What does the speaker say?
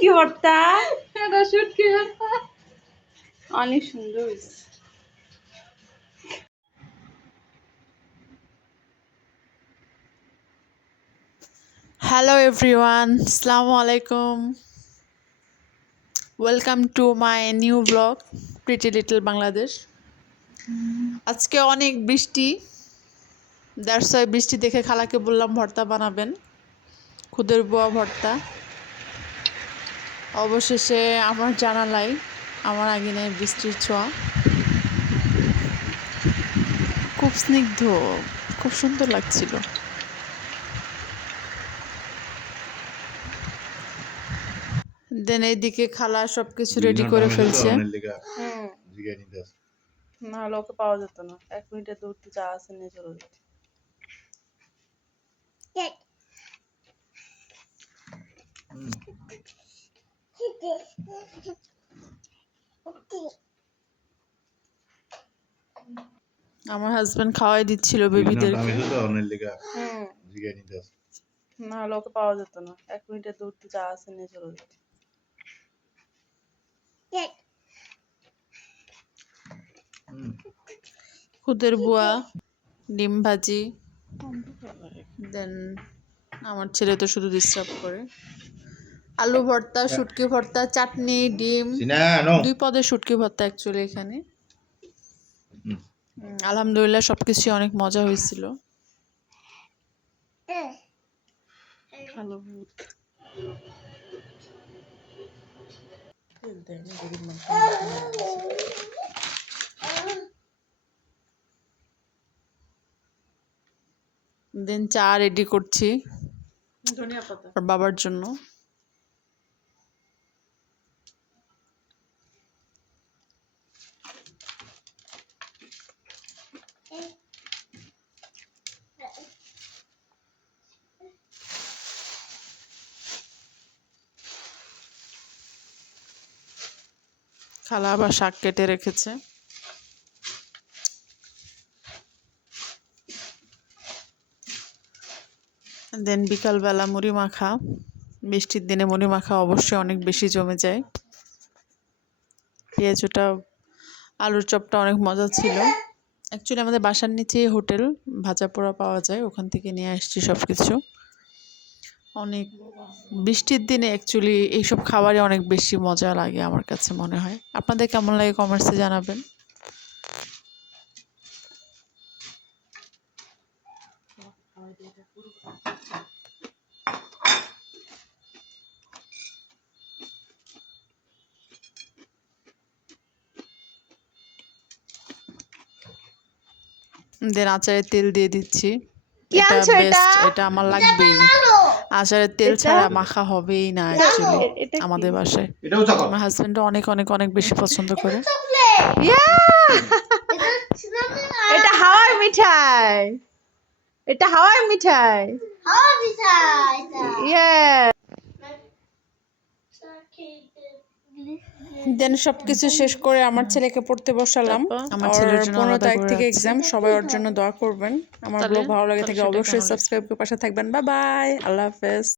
কি ভর্তা এটা শুটকি ভর্তা অনেক সুন্দর হয়েছে। হ্যালো এভরিওয়ান আসসালামু আলাইকুম। Welcome to my new blog pretty little Bangladesh আজকে অনেক বৃষ্টি। দ্যাটস ওয়াই বৃষ্টি দেখে খালাকে বললাম ভর্তা বানাবেন। খুদের বোয়া ভর্তা। অবশেষে আমার জানালাই আমার আঙিনায় বৃষ্টির ছোঁয়া। খুব স্নিগ্ধ খুব সুন্দর লাগছিল। দেন এইদিকে খালা সব কিছু রেডি করে ফেলছে। না হলে ওকে পাওয়া যেত না। এক মিনিটের দূরত্বে যা আছে নিয়ে চলে যেত আমার হাজবেন্ড খাওয়াই দিচ্ছিল আছে। না হলে ওকে পাওয়া যেত না। এক মিনিটের যা আছে নিয়ে চলে যেত। খুদের বুয়া ডিম ভাজি দেন আমার ছেলে তো শুধু ডিস্টার্ব করে। আলু ভর্তা শুটকি ভর্তা চাটনি ডিম। দুই পদের শুটকি ভর্তা অ্যাকচুয়ালি এখানে। আলহামদুলিল্লাহ সব কিছুই অনেক মজা হয়েছিল। ভালো ভূত দেন চা রেডি করছি। ধনিয়া পাতা। ওর বাবার জন্য। খালা আবার শাক কেটে রেখেছে। দেন বিকালবেলা মুড়ি মাখা। বৃষ্টির দিনে মুড়ি মাখা অবশ্যই অনেক বেশি জমে যায়। পেঁয়াজুটা আলুর চপটা অনেক মজা ছিল। অ্যাকচুয়ালি আমাদের বাসার নিচে হোটেল ভাজা পোড়া পাওয়া যায়। ওখান থেকে নিয়ে আসছি সব কিছু অনেক বৃষ্টির দিনে অ্যাকচুয়ালি এইসব খাবারই অনেক বেশি মজা লাগে আমার কাছে মনে হয়। আপনাদের কেমন লাগে কমার্সে জানাবেন। দেন আচারের তেল দিয়ে দিচ্ছি। এটা এটা? আমার লাগবেই। আচারের তেল ছাড়া মাখা হবেই না অ্যাকচুয়ালি আমাদের বাসায়। আমার হাজবেন্ড অনেক অনেক অনেক বেশি পছন্দ করে। এটা হাওয়ার মিঠাই। এটা হাওয়ার মিঠাই। ইয়ে দেন সবকিছু শেষ করে আমার ছেলেকে পড়তে বসালাম। আমার ছেলের জন্য পনেরো তারিখ থেকে এক্সাম সবাই ওর জন্য দোয়া করবেন। আমার ব্লগ ভালো লাগে থাকে অবশ্যই সাবস্ক্রাইব করে পাশে থাকবেন। বা বাই আল্লাহ হাফেজ।